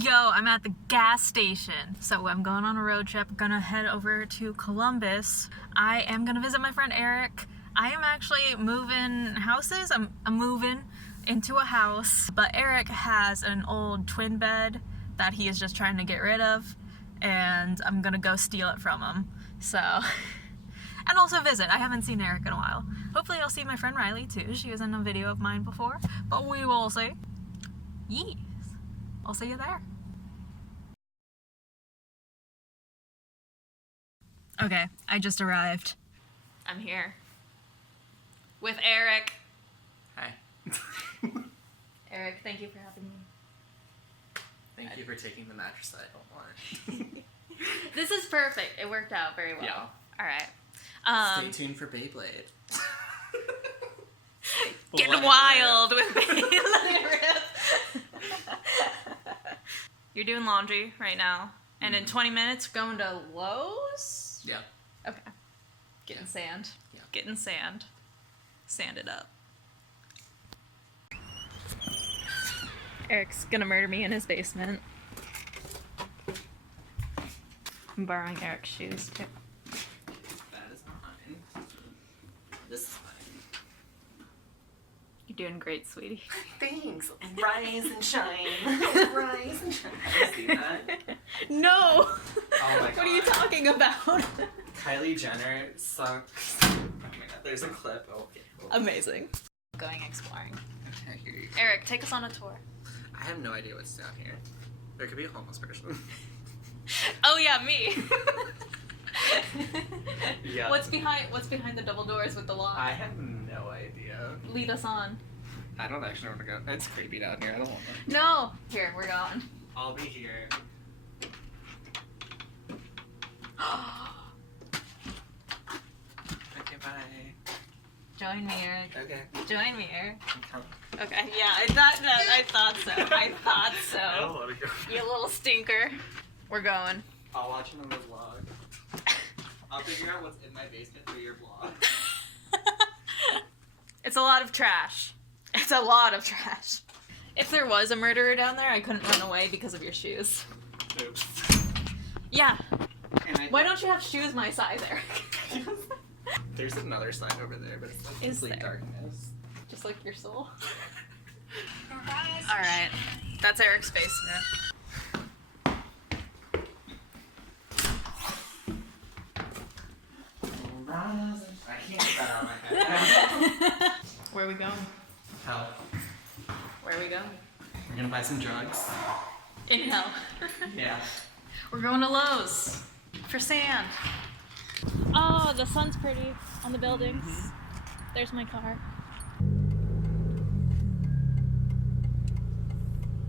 Yo, I'm at the gas station. So I'm going on a road trip. I'm gonna head over to Columbus. I am gonna visit my friend Erik. I am actually moving houses. I'm moving into a house, but Erik has an old twin bed that he is just trying to get rid of, and I'm gonna go steal it from him. So, and also visit. I haven't seen Erik in a while. Hopefully I'll see my friend Riley too. She was in a video of mine before, but we will see. Yes. I'll see you there. Okay, I just arrived. I'm here. With Erik. Hi. Erik, thank you for having me. Thank you for taking the mattress that I don't want. This is perfect. It worked out very well. Yeah. Alright. Stay tuned for Beyblade. Getting wild with Beyblade. You're doing laundry right now, and in 20 minutes going to Lowe's? Yeah. Okay. Getting sand. Yeah. Getting sand. Sand it up. Erik's gonna murder me in his basement. I'm borrowing Erik's shoes too. That is mine. This is mine. You're doing great, sweetie. Thanks. Rise and shine. Rise and shine. Have you seen that? No! Oh my god. What are you talking about? Kylie Jenner sucks. Oh my god, there's a clip. Oh, okay. Oh. Amazing. Going exploring. Okay, here you go. Erik, take us on a tour. I have no idea what's down here. There could be a homeless person. Oh yeah, me. Yeah. What's behind the double doors with the lock? I have no idea. Lead us on. I don't actually know where to go. It's creepy down here. I don't want to. No! Here, we're going. I'll be here. Okay, bye. Join me, Erik. Okay. Join me, Erik. I'm coming. Okay, yeah, I thought so. I thought I don't so. want to go. You little stinker. We're going. I'll watch another vlog. I'll figure out what's in my basement through your vlog. It's a lot of trash. It's a lot of trash. If there was a murderer down there, I couldn't run away because of your shoes. Oops. Yeah. And Why don't you have shoes my size, Erik? There's another sign over there, but it's like Is complete there? darkness. Just like your soul. Alright. That's Erik's basement. I can't get that out of my head. Where are we going? Hell. Where are we going? We're gonna buy some drugs. In hell. Yeah. We're going to Lowe's for sand. Oh, the sun's pretty on the buildings. There's my car.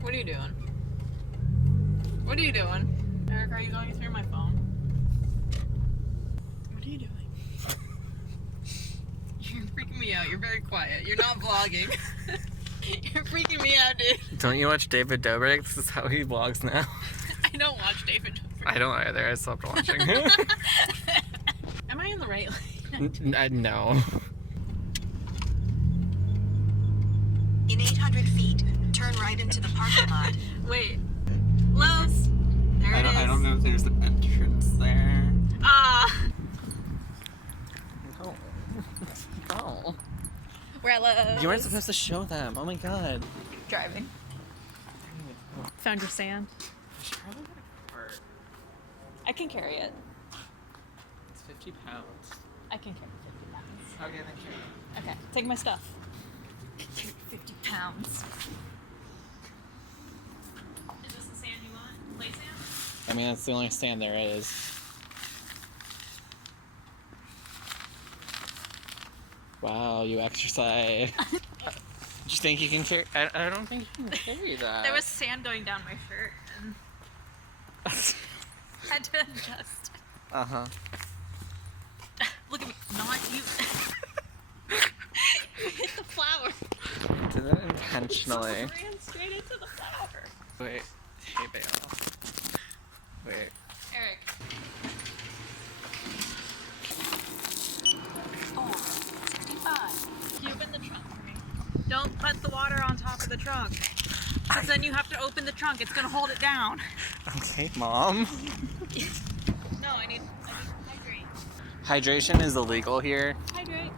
What are you doing? What are you doing? Erik, are you going through my phone? What are you doing? You're freaking me out. You're very quiet. You're not vlogging. You're freaking me out, dude. Don't you watch David Dobrik? This is how he vlogs now. I don't watch David Dobrik. I don't either. I stopped watching. Am I in the right lane? No. In 800 feet, turn right into the parking lot. Wait. Lowe's. There it is. I don't know if there's an entrance there. Ah. No. No. We're at Lowe's. You weren't supposed to show them. Oh my god. Driving. Found your sand. I can carry it. It's 50 pounds. I can carry 50 pounds. Okay, thank you. Okay, take my stuff. 50 pounds. Is this the sand you want? Play sand? I mean, that's the only stand there is. Wow, you exercise. Do you think you can carry? I don't think you can carry that. There was sand going down my shirt and had to adjust. Uh-huh. Look at me, not you. You hit the flower. Did that intentionally. Ran straight into the flower. Wait. Hey, bail. Wait. Erik. 465. Can you open the trunk for me? Don't put the water on top of the trunk. Because then you have to open the trunk. trunk. It's gonna hold it down. Okay, Mom. No, I need hydrate. Hydration is illegal here. Hydrate.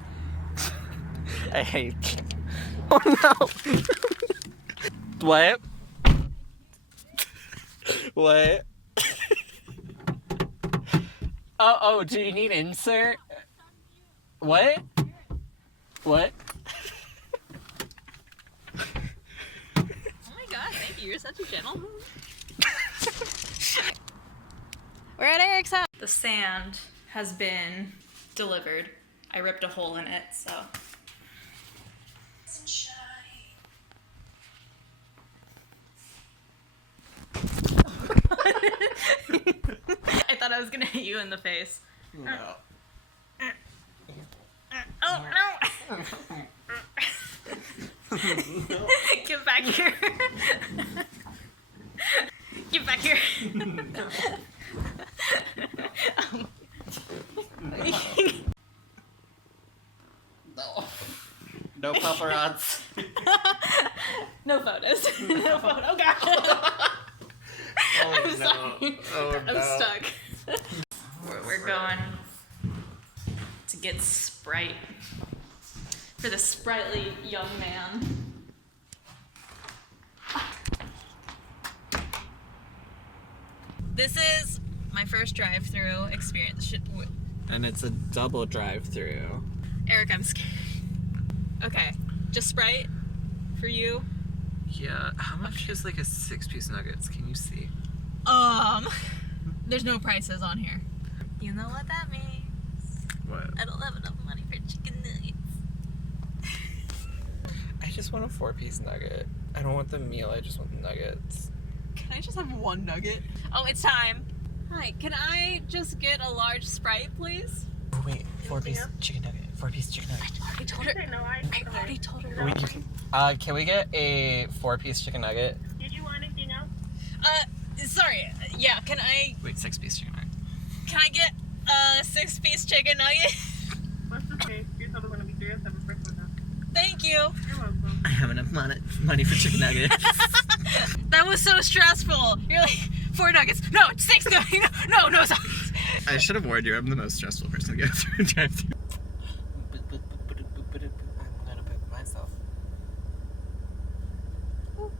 I hate. Oh no. What? What? Oh, do you need insert? What? What? Oh my god, thank you. You're such a gentleman. We're at Eric's house. The sand has been delivered. I ripped a hole in it, so. I thought I was gonna hit you in the face. No. Oh no! Get back here. Get back here. No. No paparazzi. No photos. No photo. Oh god. Oh, I'm sorry. Oh, I'm stuck. We're going to get Sprite for the sprightly young man. This is my first drive-through experience. And it's a double drive-through. Eric, I'm scared. Okay, just Sprite for you. Yeah. How much is like a 6-piece nuggets? Can you see? There's no prices on here. You know what that means? What? I don't have enough money for chicken nuggets. I just want a 4-piece nugget. I don't want the meal. I just want the nuggets. Can I just have one nugget? Oh, it's time. Hi, can I just get a large Sprite, please? Oh, wait. 4-piece chicken nugget. 4-piece chicken nugget. I already told her. I already told her. Wait, you can. Can we get a 4-piece chicken nugget? Did you want anything else? Sorry. Yeah, can I Wait, 6-piece chicken nugget. can I get a 6-piece chicken nugget? What's the okay? You're totally gonna be 307 first one now. Thank you. You're welcome. I have enough money for chicken nuggets. That was so stressful. You're like 4 nuggets. No, 6. No, sorry. I should have warned you. I'm the most stressful person to get through a drive-through. I'm gonna poop myself.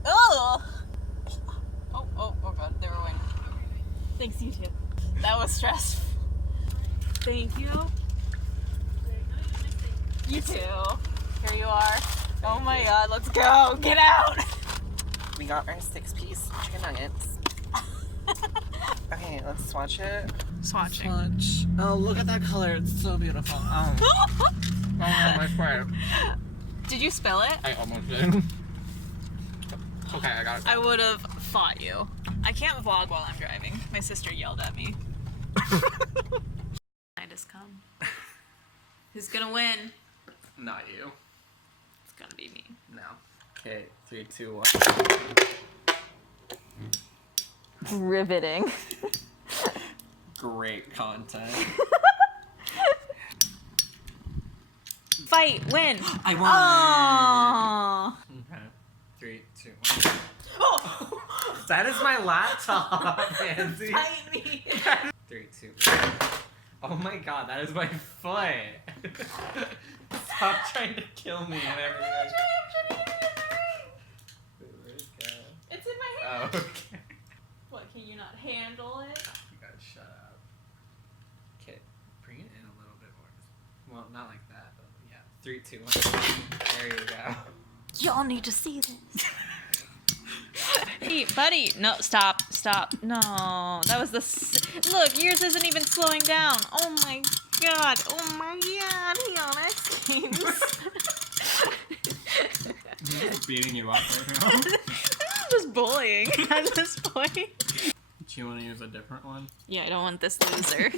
Oh. Oh god, they were waiting. Thanks, you too. That was stressful. Thank you. You too. Here you are. Oh my god, let's go. Get out. We got our 6-piece chicken nuggets. Okay, let's swatch it. Swatching. Swatch. Oh, look at that color. It's so beautiful. Oh, my friend. Did you spill it? I almost did. Okay, I got it. I would have fought you. I can't vlog while I'm driving. My sister yelled at me. I just come. Who's gonna win? Not you. It's gonna be me. No. Okay, 3, 2, 1. Riveting. Great content. Fight, win. I Aww. Okay. 3, 2, 1. Oh! That is my laptop, Nancy. Fight me. 3, 2, 1. Oh my god, that is my foot. Stop trying to kill me and everything. I'm trying to get it in the ring. Where'd it go? It's in my Oh, hand. okay. What, can you not handle it? You gotta shut up. Okay, bring it in a little bit more. Well, not like that, but yeah. 3, 2, 1. There you go. Y'all need to see this. Hey, buddy. No, stop. No, that was the... Look, yours isn't even slowing down. Oh my god. He on X Games. He's beating you up right now. Just bullying at this point. Do you want to use a different one? Yeah, I don't want this loser.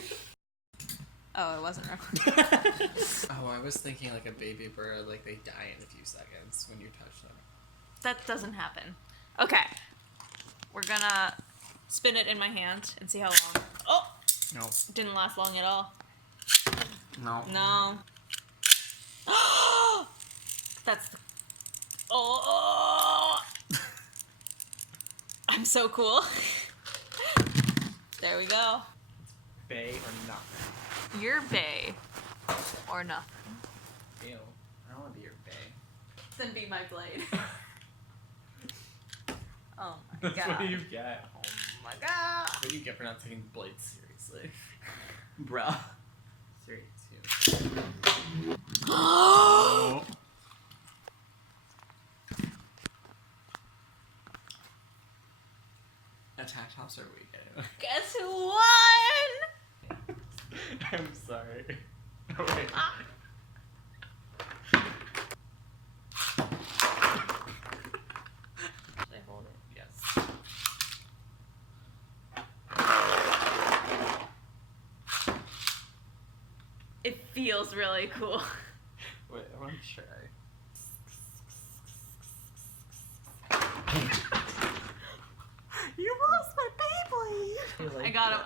Oh, it wasn't recording. Oh, I was thinking like a baby bird, like they die in a few seconds when you touch them. That doesn't happen. Okay. We're gonna spin it in my hand and see how long. Oh! No. It didn't last long at all. No. No. That's the... Oh! I'm I'm so cool. There we go. Bay or nothing. You're bae. Or nothing. Ew. I don't want to be your bay. Then be my blade. Oh my That's god. what you get. Oh my god. What do you get for not taking blades seriously? Bruh. 3, 2. Oh. Attack tops are weak anyway. Guess who won? I'm sorry. Oh, wait. Should I hold it? Yes. It feels really cool. Wait, I want to try. You lost my Beyblade! I got him.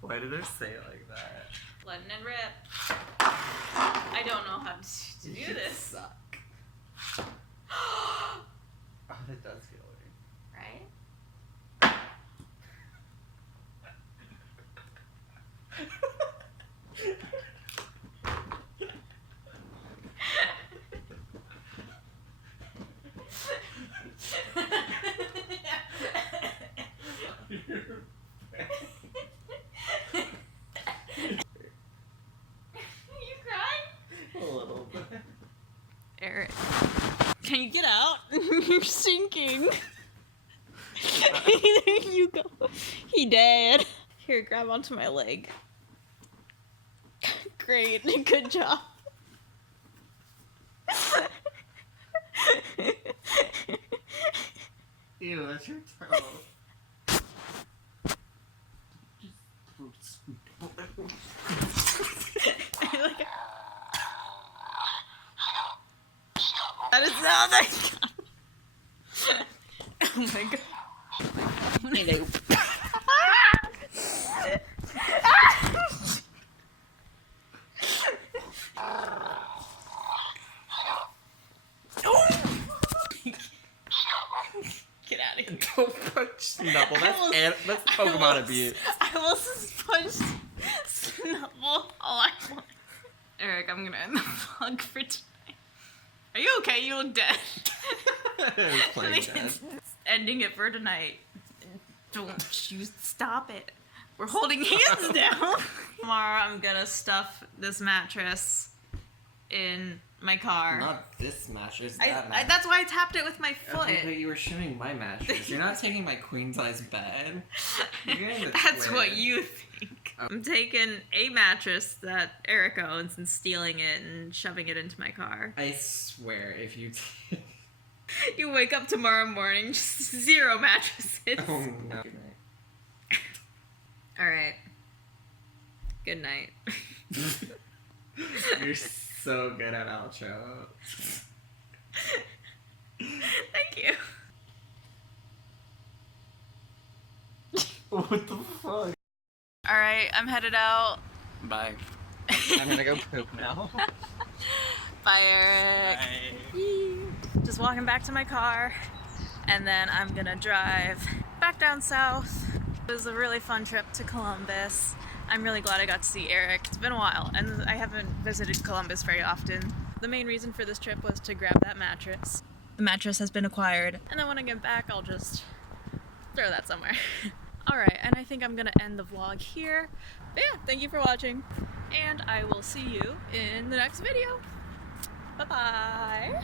Why did it say it like that? Letting it rip. I don't know how to do this. Suck. Oh, that does feel weird. Right? You crying? A little bit. Eric, can you get out? You're sinking. There you go. He dead. Here, grab onto my leg. Great. Good job. Ew, that's your toe. That is not like. Oh my god. Get out of here. Don't punch Snubble. That's Pokemon abuse. I almost punched Snubble all I want. Eric, I'm gonna end the vlog for tonight. Are you okay? You look dead. I was playing dead. Ending it for tonight. Don't you stop it. We're holding hands now. Tomorrow I'm gonna stuff this mattress in my car. Not this mattress, that mattress. That's why I tapped it with my foot. Okay, but you were shimming my mattress. You're not taking my queen size bed. You're getting the That's twin. what you think. I'm taking a mattress that Erik owns and stealing it and shoving it into my car. I swear, if you You wake up tomorrow morning, just 0 mattresses. Oh no. Alright. Good night. You're so good at outro. Thank you. What the fuck? Alright, I'm headed out. Bye. I'm gonna go poop now. Bye, Erik. Yee. Just walking back to my car, and then I'm gonna drive back down south. It was a really fun trip to Columbus. I'm really glad I got to see Erik. It's been a while, and I haven't visited Columbus very often. The main reason for this trip was to grab that mattress. The mattress has been acquired, and then when I get back, I'll just throw that somewhere. Alright, and I think I'm gonna end the vlog here. But yeah, thank you for watching, and I will see you in the next video. Bye-bye!